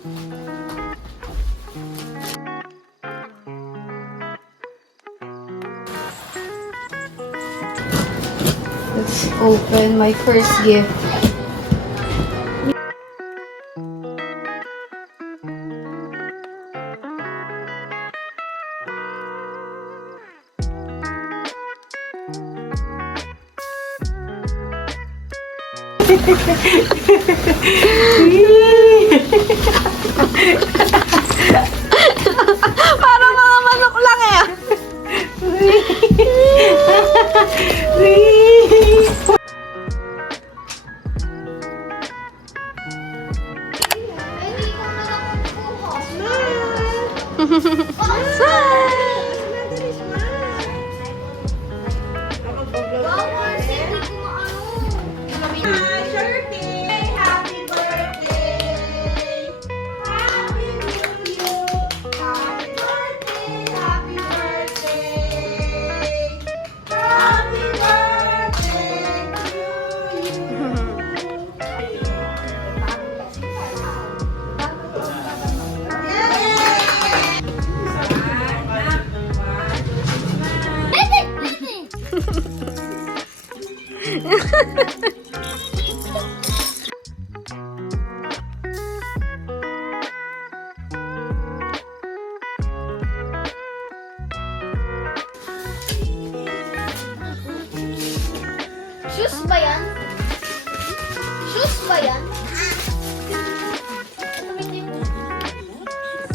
Let's open my first gift. Parang mga manok lang eh. Shoes ba yan? Shoes ba yan?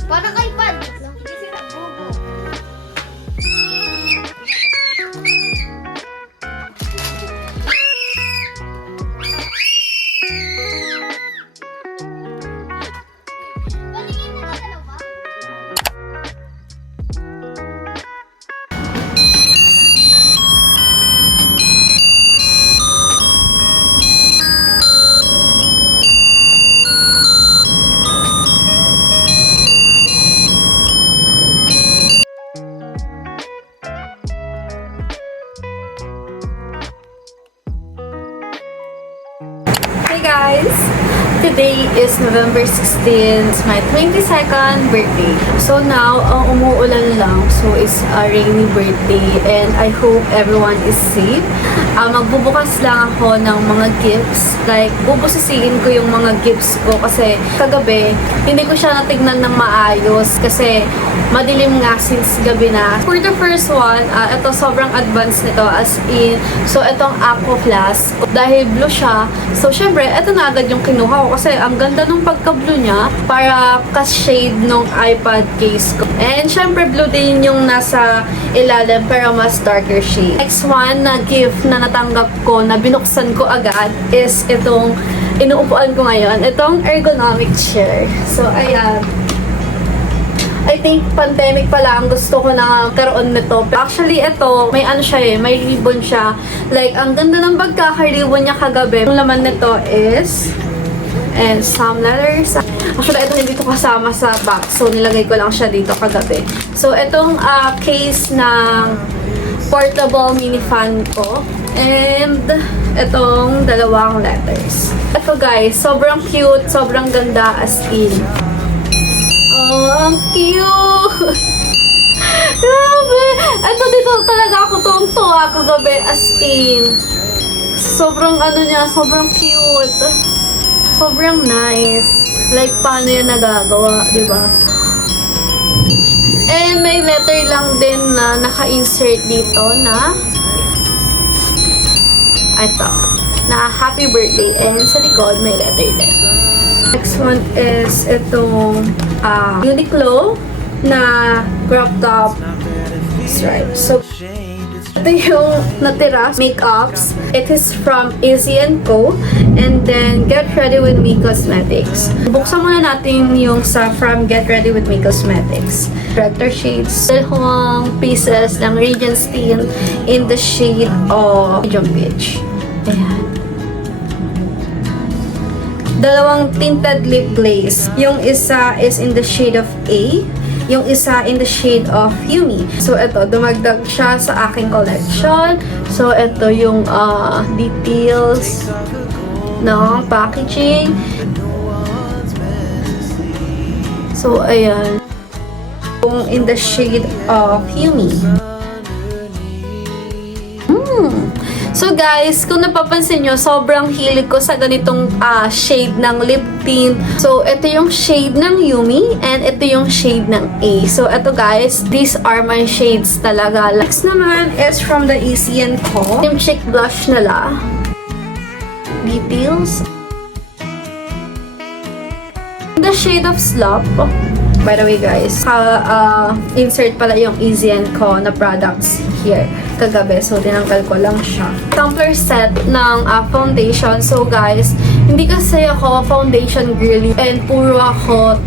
Parang iPad. Hindi sila bobo. Paningin na ka dalawa? Hey guys! Today is November 16th, it's my 22nd birthday. So now, ang umuulan lang, so it's a rainy birthday and I hope everyone is safe. Magbubukas lang ako ng mga gifts, like bubusisiin ko yung mga gifts ko kasi kagabi, hindi ko siya natignan ng maayos kasi madilim nga since gabi na. For the first one, ito sobrang advanced nito as in, so itong Aqua Flask, dahil blue siya, so syempre, ito na agad yung kinuha ko kasi ang ganda nung pagka-blue niya para ka-shade nung iPad case ko. And syempre, blue din yung nasa ilalim pero mas darker shade. Next one na gift na natanggap ko, na binuksan ko agad, is itong inuupuan ko ngayon. Itong ergonomic chair. So, ayan. I think pandemic pa lang gusto ko na karoon nito. Actually, ito, may ano siya eh, may ribbon siya. Like, ang ganda ng pagkaka-ribbon niya kagabi. Ang laman nito is, and some letters. Actually, ito hindi ko kasama sa box. So, nilagay ko lang siya dito kagabi. So, itong case ng portable mini fan ko. And, itong dalawang letters. Ito guys, sobrang cute, sobrang ganda as in. Oh, ang cute! Grabe! Ito dito talaga ako tuwang-tuwa kagabi as in. Sobrang ano niya, sobrang cute. Sobrang nice. Like, paano yun nagagawa, di ba? And may letter lang din na naka-insert dito na ito, na happy birthday. And sa likod, may letter din. Next one is itong Uniqlo na crop top stripe. So, ito yung natira makeups. It is from Easy & Co. And then, Get Ready With Me Cosmetics. Buksan muna natin yung sa from Get Ready With Me Cosmetics. Director shades. Dalawang pieces ng Radiant Steel in the shade of medium peach. Ayan. Dalawang tinted lip glaze. Yung isa is in the shade of A. Yung isa in the shade of Yumi. So, ito, dumagdag siya sa aking collection. So, ito yung details ng packaging. So, ayan. In the shade of Yumi. So guys, kung napapansin nyo, sobrang hilig ko sa ganitong shade ng lip tint. So, ito yung shade ng Yumi and ito yung shade ng A. So, ito guys, these are my shades talaga. Next naman is from the Easy & Co. Yung cheek blush nila. Details. The shade of Slop. By the way guys, insert pala yung Easy & Co na products here kagabi. So, tinanggal ko lang siya. Tumbler set ng foundation. So, guys, hindi kasi ako foundation girly and puro ako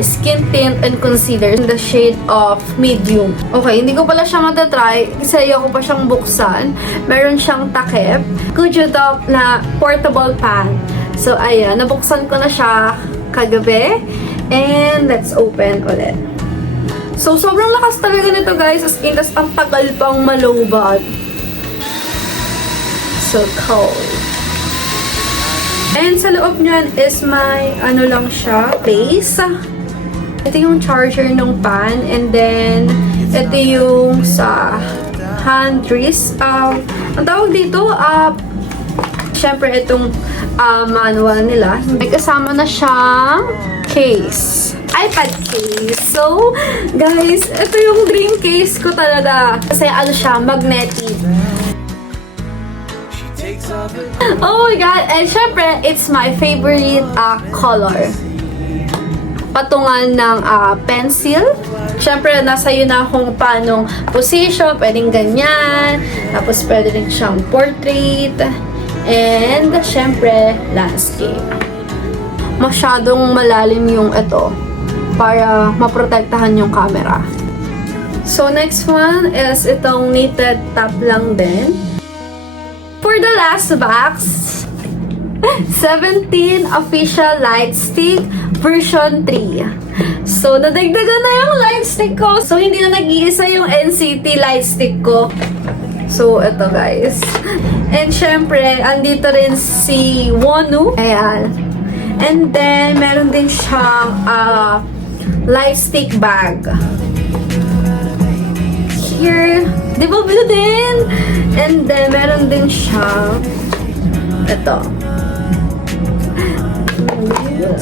skin tint and concealer in the shade of medium. Okay, hindi ko pala siya matatry kasi ayoko pa siyang buksan. Meron siyang takip. Kujudok na portable pan. So, ayan. Nabuksan ko na siya kagabi. And let's open ulit. So, sobrang lakas talaga nito guys. As in, tas ang tagal pang malobad. So cold. And sa loob niyan is my, ano lang siya, base. Ito yung charger ng pan. And then, ito yung sa hand wrist. Ang tawag dito, syempre itong manual nila. May kasama na siyang case. iPad case. So, guys, ito yung dream case ko talaga. Kasi ano siya, magnetic. Oh my God! And syempre, it's my favorite color. Patungan ng pencil. Syempre, nasa yun na kung paanong position. Pwedeng ganyan. Tapos, pwede rin siyang portrait. And, syempre, landscape. Masyadong malalim yung ito para maprotektahan yung camera. So, next one is itong knitted top lang din. For the last box, 17 official light stick version 3. So, nadagdagan na yung light stick ko. So, hindi na nag-iisa yung NCT light stick ko. So, ito guys. And syempre, andito rin si Wonu. Ayan. And then, meron din siyang light stick bag. Here, di ba blue din? And then, meron din siyang ito.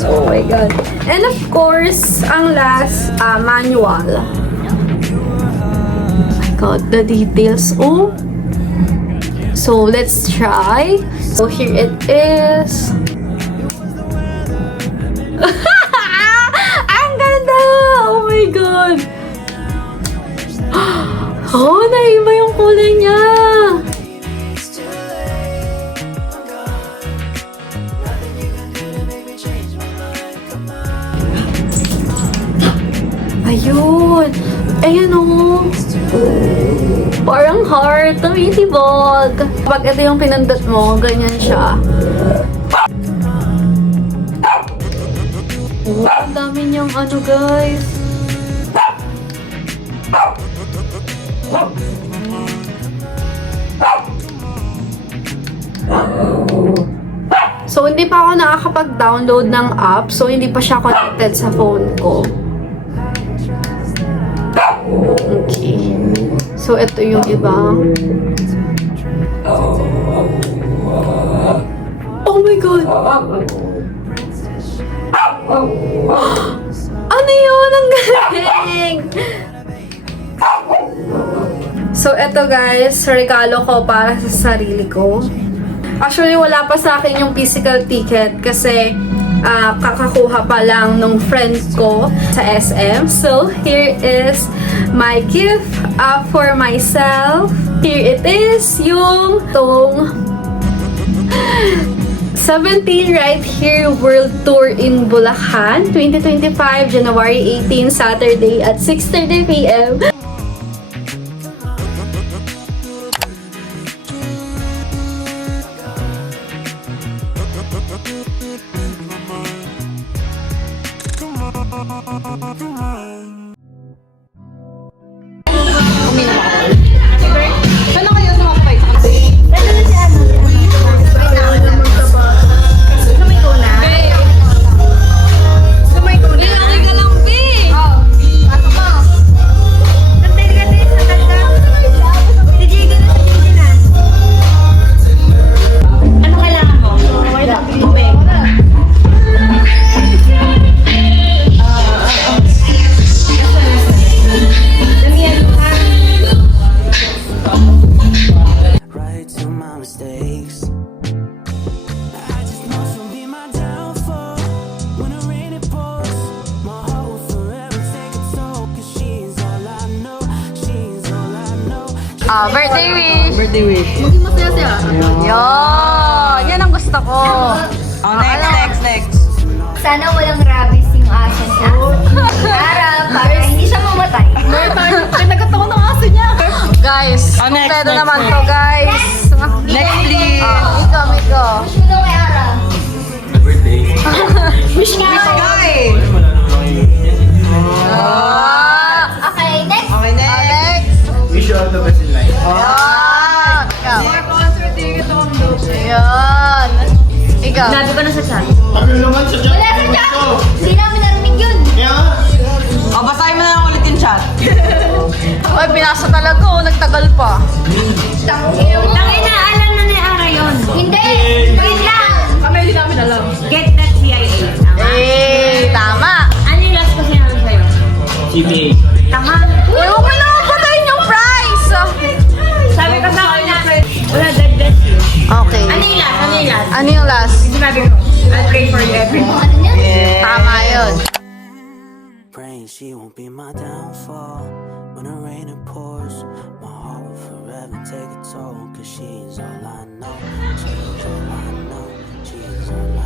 Oh my God. And of course, ang last, manual. Oh my God, the details. Oh. So, let's try. So, here it is. Ang ganda! Oh my God! Oh, naiba yung kulay niya! Ayun! Ayan o! Parang heart, tumitibog. Pag ito yung pinindot mo, ganyan siya. Oh, ang dami niyang ano guys. So, hindi pa ako nakakapag-download ng app. So, hindi pa siya connected sa phone ko. Okay. So, ito yung iba. Oh my God! Ano yun? Ang galing! So, eto guys, regalo ko para sa sarili ko. Actually, wala pa sa akin yung physical ticket kasi kakakuha pa lang nung friend ko sa SM. So, here is my gift for myself. Here it is, yung tong 17 Right Here World Tour in Bulacan, 2025, January 18, Saturday at 6:30 p.m. Saan na kayo sumakabay sa kasi? Sumay ko na. Sumay ko na. Birthday wish. Birthday wish. Maging masaya siya. Yun! Yan ang gusto ko. Oh, next. Sana walang rabies yung aso niya. Para hindi siya mamatay. Kinagat ako ng aso niya. Guys, Oh, next, kumpleto next, naman next. to, guys. Next, please. Miko. Wish mo daw kay Ara. Wish guy. Okay, next. Okay, next. Alex. Wish you all the best in life. Ikaw. Yan. Ikaw. Ano naman sa chat? Wala sa chat. Hindi namin narinig yun. Oh, basahin mo na lang ulit yung chat. Ay, binasa talaga. Oh, nagtagal pa. Tangina, alam na ni Ara yun. Hindi. Wait lang. Get that CIA. Eh, tama. Ano yung last ko sinabi sa'yo? CBA. Tama. Uy, huwag mo naman patayin yung prize. Sabi ko sa akin na, wala, God bless you. Okay. Ano yung last? Ano yung last? Ano yung last? Sinabi ko, I'll pray for you every day. Ano niya? Tama yun. Praying she won't be my downfall. When the rain it pours, my heart will forever take a toll. Cause she's all I know. She's all I know. She's all I know.